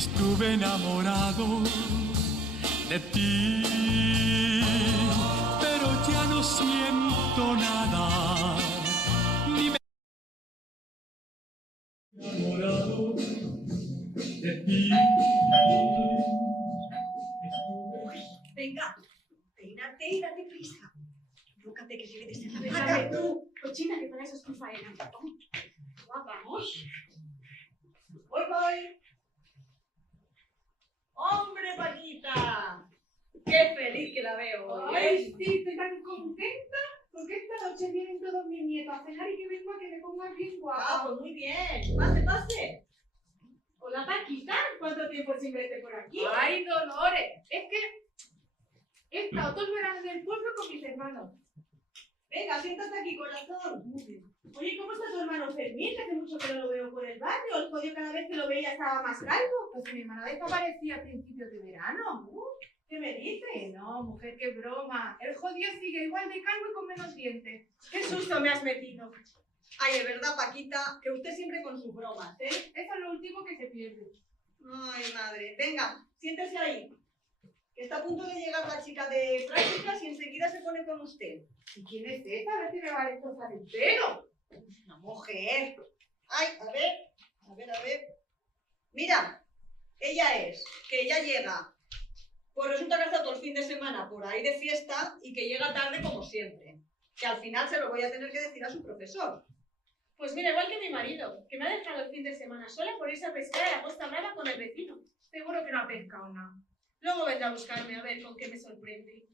Estuve enamorado de ti, pero ya no siento nada. Ni me he enamorado de ti. Venga, peínate y date prisa. Rócate que debe de ser la Déjame verdad. tú, cochina, que para eso es tu faena. Vamos. Voy. ¡Hombre, Paquita! ¡Qué feliz que la veo hoy! Ay, sí, estoy tan contenta porque esta noche vienen todos mis nietos a cenar y que vengo a que me pongas bien Ah, guapa. pues muy bien. Pase. Hola, Paquita, ¿cuánto tiempo sin verte por aquí? ¡Ay, Dolores! Es que he estado todo el verano en el pueblo con mis hermanos. Venga, siéntate aquí, corazón. Oye, ¿cómo está tu hermano Fermín? Que hace mucho que no lo veo por el barrio. El jodido cada vez que lo veía estaba más calvo. Pues mi hermana desaparecía a principios de verano. ¿Qué me dices? No, mujer, qué broma. El jodido sigue igual de calvo y con menos dientes. ¡Qué susto me has metido! Ay, es verdad, Paquita, que usted siempre con sus bromas, ¿eh? Eso es lo último que se pierde. Ay, madre. Venga, siéntese ahí. Que está a punto de llegar la chica de prácticas y enseguida se pone con usted. ¿Y quién es esta? A ver si me va a destrozar el pelo. Una mujer. Ay, a ver. Mira, ella es, que ella llega. Pues resulta que ha estado todo el fin de semana por ahí de fiesta y que llega tarde como siempre. Que al final se lo voy a tener que decir a su profesor. Pues mira, igual que mi marido, que me ha dejado el fin de semana sola por irse a pescar a la Costa Brava con el vecino. Seguro que no ha pescado nada. Luego vendrá a buscarme a ver con qué me sorprende.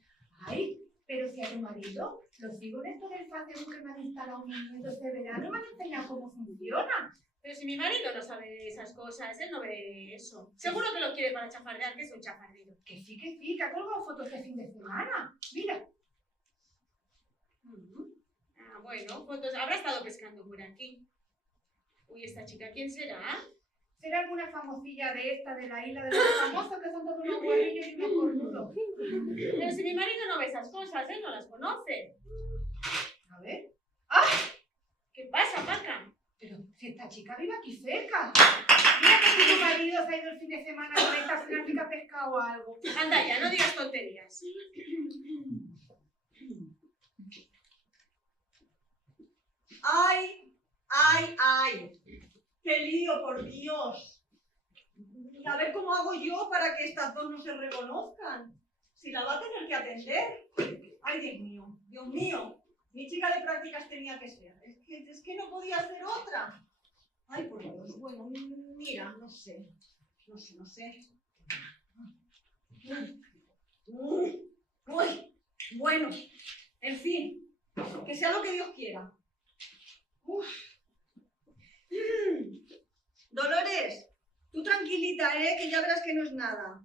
Ay, pero si a tu marido lo sigo en esto del Facebook que me han instalado mis nietos este verano y me han enseñado cómo funciona. Pero si mi marido no sabe esas cosas, él no ve eso. Seguro que lo quiere para chafardear, que es un chafardero. Que sí, que ha colgado fotos este fin de semana. Mira. Ah, bueno, fotos. Habrá estado pescando por aquí. Uy, ¿esta chica quién será? ¿Será alguna famosilla de esta, de la isla de los famosos, que son todos unos guarrillos y unos cornudos? Pero si mi marido no ve esas cosas, él no las conoce. A ver. ¿Qué pasa, Paca? Pero si esta chica vive aquí cerca. Mira que si tu marido se ha ido el fin de semana con esta final que ha pescado algo. Anda ya, no digas tonterías. ¡Ay! ¡Qué lío, por Dios! Y a ver cómo hago yo para que estas dos no se reconozcan. Si la va a tener que atender. ¡Ay, Dios mío! Mi chica de prácticas tenía que ser. Es que no podía ser otra. ¡Ay, por Dios! Bueno, mira, no sé. Uy, bueno, en fin, que sea lo que Dios quiera. Dolores, tú tranquilita, que ya verás que no es nada.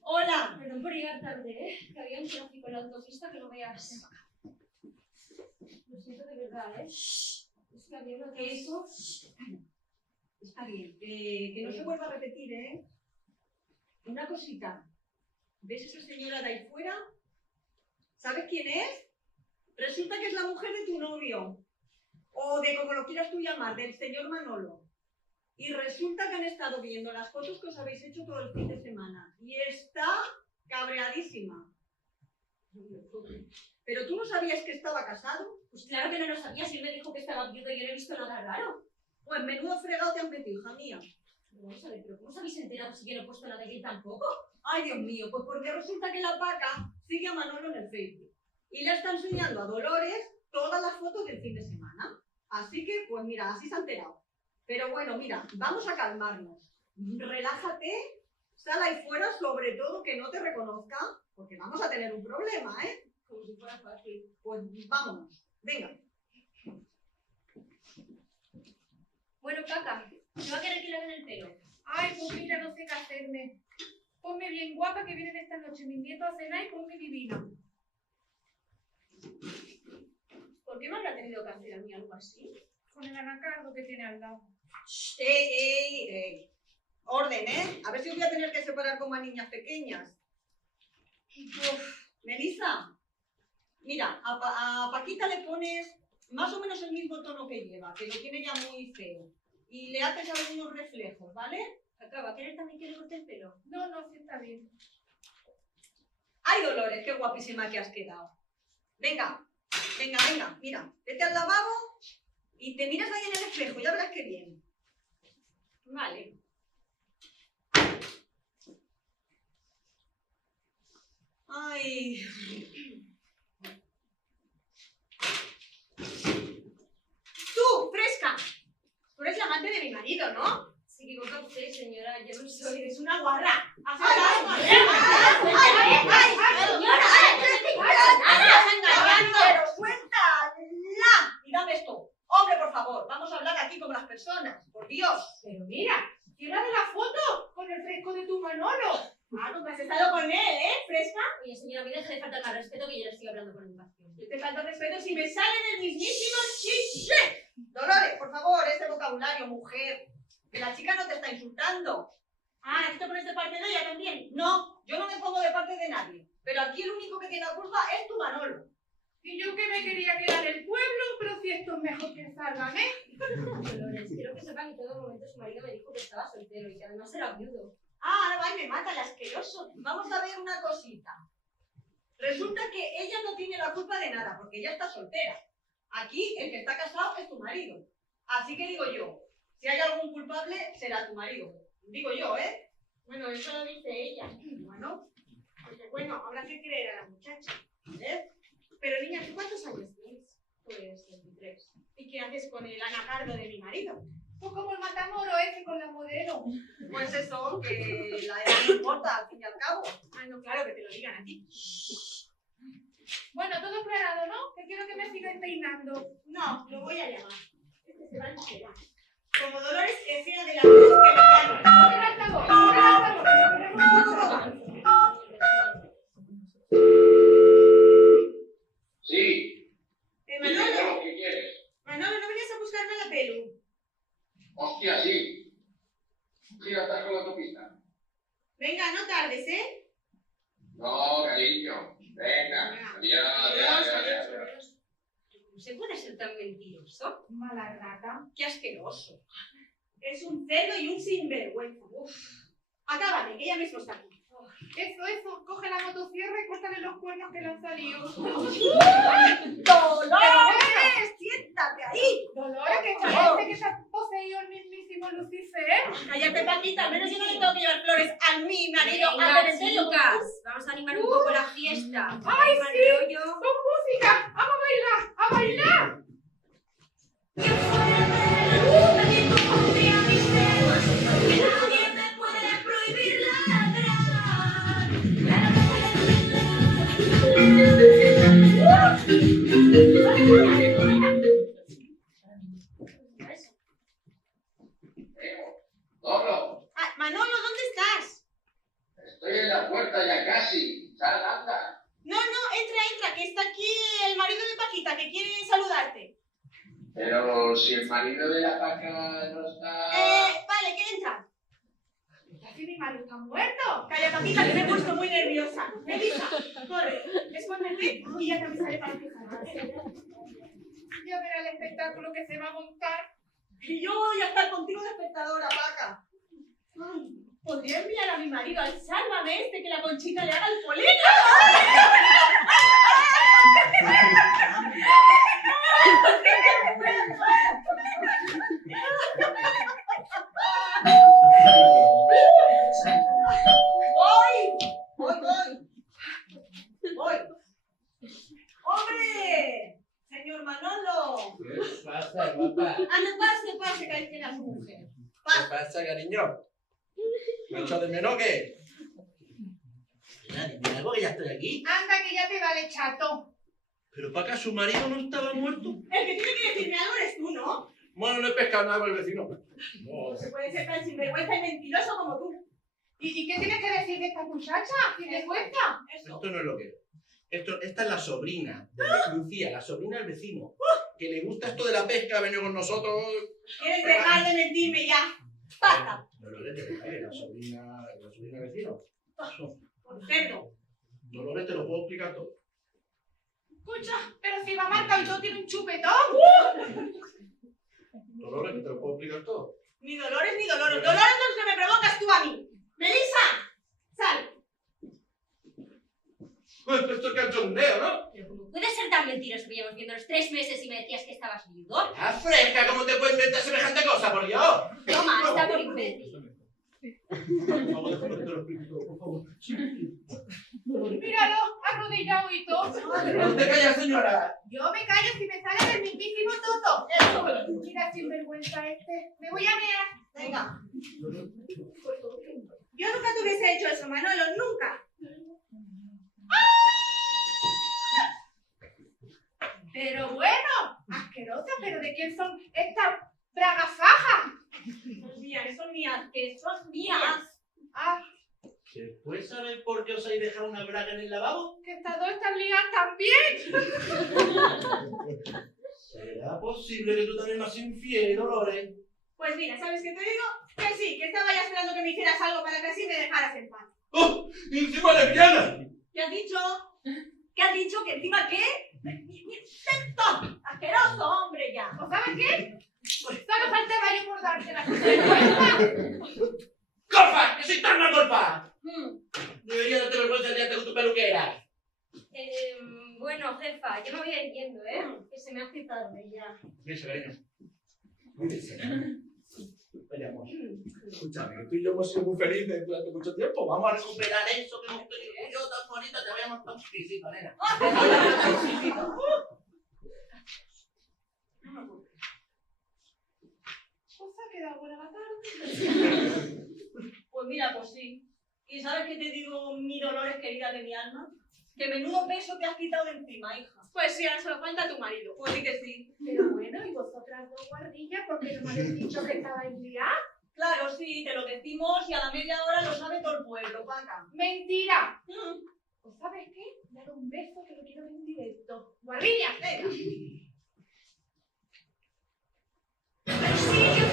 Hola. Perdón por llegar tarde, que había un tráfico en la autopista que no veas. Lo siento de verdad, Es que había una Eso. Está bien, que no se vuelva a repetir, Una cosita. ¿Ves esa señora de ahí fuera? ¿Sabes quién es? Resulta que es la mujer de tu novio. O de como lo quieras tú llamar, del señor Manolo. Y resulta que han estado viendo las fotos que os habéis hecho todo el fin de semana. Y está cabreadísima. ¿Pero tú no sabías que estaba casado? Pues claro que no lo sabía, si él me dijo que estaba viudo y yo no he visto nada raro. Pues menudo fregado te han metido, hija mía. Vamos a ver, pero ¿cómo os habéis enterado si yo no he puesto nada de él tampoco? Ay, Dios mío, pues porque resulta que la Paca sigue a Manolo en el Facebook. Y le está enseñando a Dolores todas las fotos del fin de semana. Así que, pues mira, así se ha enterado. Pero bueno, mira, vamos a calmarnos. Relájate, sal ahí fuera, sobre todo que no te reconozca, porque vamos a tener un problema, Como si fuera fácil. Pues vámonos, venga. Bueno, Paca, ¿me va a querer que le hagan el pelo? Ay, pues mira, no sé qué hacerme. Ponme bien guapa que vienen esta noche mis nietos a cenar y ponme divina. ¿Por qué me habrá tenido que hacer a mí algo así? Con el anacardo que tiene al lado. Orden, A ver si os voy a tener que separar como a niñas pequeñas. Melissa, mira, a Paquita le pones más o menos el mismo tono que lleva, que lo tiene ya muy feo. y le haces algunos reflejos, ¿vale? Acaba, ¿quieres también que le corte el pelo? No, no, sí está bien. ¡Ay, Dolores, qué guapísima que has quedado! Venga, venga, venga, mira, vete al lavabo y te miras ahí en el espejo, ya verás qué bien. Vale. Ay. Tú, Fresca, tú eres la amante de mi marido, ¿no? Se equivoca usted, señora, yo no Si soy. eres una guarra. ¡Has ¡Ay, estado ¡Estás engañando! ¡Pero suéltala! Y dame esto. Hombre, por favor, vamos a hablar aquí como las personas. Por Dios. Pero mira, tira de la foto con el fresco de tu Manolo. Ah, no, que has estado con él, ¿eh, Fresca? Oye, señora, a mí deje de faltarme al respeto que yo le estoy hablando con educación. Yo te falta respeto si me sale del mismísimo chichi. Dolores, por favor, ese vocabulario, mujer. Que la chica no te está insultando. Ah, ¿tú te pones de parte de ella también? No, yo no me pongo de parte de nadie. Pero aquí el único que tiene la culpa es tu Manolo. Y yo que me quería quedar en el pueblo, pero si esto es mejor que Sálvame. Dolores, quiero que sepan que en todo momento su marido me dijo que estaba soltero y que además era viudo. Ah, ahora va y me mata el asqueroso. Vamos a ver una cosita. Resulta que ella no tiene la culpa de nada, porque ella está soltera. Aquí el que está casado es tu marido. Así que digo yo, si hay algún culpable, será tu marido. Digo yo, ¿eh? Bueno, eso lo dice ella. Bueno, Porque bueno, habrá que creer a la muchacha. ¿eh? Pero niña, ¿tú cuántos años tienes? Pues 23. ¿Y qué haces con el anacardo de mi marido? Pues como el matamoro ese con la modelo. Pues eso, que la edad no importa, al fin y al cabo. Ah, no, claro, que te lo digan a ti. Bueno, todo aclarado, ¿no? Que quiero que me sigáis peinando. No, lo voy a llamar. Este se va a enterar. Como Dolores que sea de la luz que me llame. ¡Pon el altavoz! ¡Pon el altavoz! que queremos escuchar! Sí, dime Manolo, lo que quieres. Manolo, ¿no venías a buscarme a la pelu? Hostia, sí. Mira, estás con la autopista. Venga, no tardes, ¿eh? No, cariño. Venga, adiós, adiós. ¿Cómo se puede ser tan mentiroso? Mala rata. ¡Qué asqueroso! Es un cerdo y un sinvergüenza. Uf. Acábame, que ya mismo está aquí. Eso, coge la motosierra y córtale los cuernos que le han salido. ¡Dolores! ¡Siéntate ahí! Dolores, que parece que se ha poseído el mismísimo Lucifer. Cállate, Paquita, al menos yo no le tengo que llevar flores a mi marido. al Venga, cementerio. chicas, vamos a animar un poco la fiesta. ¡Ay, Mal sí! rollo. ¡Con música! ¡Vamos a bailar! ¡A bailar! Doblo, Ah, Manolo, ¿dónde estás? estoy en la puerta ya casi. Sal, anda. No, entra, que está aquí el marido de Paquita, que quiere saludarte. Pero si el marido de la vaca no está... Vale, que entra. ¿Si mi marido está muerto? Calla, Paquita, que me he puesto muy nerviosa. Melissa, corre, escóndete y ya te avisaré para empezar. Ya verá el espectáculo que se va a montar. Y yo voy a estar contigo de espectadora, vaca. Ay, podría enviar a mi marido al Sálvame este que la Conchita le haga el polígono. Voy. ¡Hombre! Señor Manolo. ¿Qué pasa, guapa? Anda, pase, que ahí tiene a su mujer. ¿Qué pasa, cariño? ¿Me echas de menos qué? Mira, dime algo que ya estoy aquí. Anda, que ya te vale, chato. ¿Pero para acá su marido no estaba muerto? El que tiene que decirme algo eres tú, ¿no? Bueno, no he pescado nada con el vecino. No se puede ser tan sinvergüenza y mentiroso como tú. ¿Y qué tienes que decir de esta muchacha? ¿Qué te cuenta? Eso. Esto no es lo que es. Esta es la sobrina de Lucía, la sobrina del vecino. Que le gusta esto de la pesca, ha venido con nosotros. ¿Quieres dejar de mentirme ya? Basta, Dolores, te lo diré, la sobrina del vecino. por cerdo. Dolores, te lo puedo explicar todo. Escucha, pero si va marcado y todo tiene un chupetón. Dolores, que te lo puedo explicar todo. Ni dolores ni dolores. Dolores no es lo que me provocas tú a mí. ¡Melissa! ¡Sal! Pues esto es cachondeo, ¿no? Pero ¿cómo puede ser tan mentiroso que llevamos viendo los 3 meses y me decías que estabas viudo? ¡Ah, fresca! ¿Cómo te puedes inventar semejante cosa, por Dios? Toma, está por imbécil. Por favor, déjame que te lo explique todo, por favor. Míralo, arrodillado y todo. No te calles, señora. Yo me callo si me sale del mismísimo toto. Mira, sinvergüenza este. Me voy a mear. Venga. Yo nunca te hubiese hecho eso, Manolo, nunca. Pero bueno, asquerosa, pero ¿de quién son estas bragas fajas? Son mías, que son mías. Ah, ¿Se puede saber por qué os habéis dejado una braga en el lavabo? que estas dos están liadas también. ¿Será posible que tú también me has infiel, Dolores? Pues mira, ¿sabes qué te digo? Que sí, que estaba ya esperando que me hicieras algo para que así me dejaras en paz. ¡Oh! ¡Y encima lesbiana! ¿Qué has dicho? ¿Qué has dicho? ¿Que encima qué? ¡Insecto! ¡Asqueroso, hombre, ya! ¿O sabes qué? Solo faltaba yo por darte la vergüenza. ¡Golfa! ¡Que soy tan una golfa! Debería darte vergüenza el día con tu peluquera. Bueno, jefa, yo me voy a ir yendo, que se me hace tarde ya. Bien, cariño. Muy bien, Oye, amor, escúchame, que tú y yo hemos sido muy felices durante mucho tiempo. Vamos a recuperar eso que hemos tenido yo tan bonito. Te voy a montar un pisito, nena. Pues ha quedado buena la tarde. Pues mira, pues sí. ¿Y sabes qué te digo, mi Dolores querida de mi alma? Que menudo peso te has quitado de encima, hija. Pues sí, ahora solo falta a tu marido. Pues sí que sí. Pero bueno, ¿y vosotras dos guardillas? ¿Por qué no me habéis dicho que estabais liadas? Claro, sí, te lo decimos y a la media hora lo sabe todo el pueblo, Paca. ¡Mentira! ¿O sabes qué? Dale un beso que lo quiero ver en directo. ¡Guarrillas! Venga. Sí, yo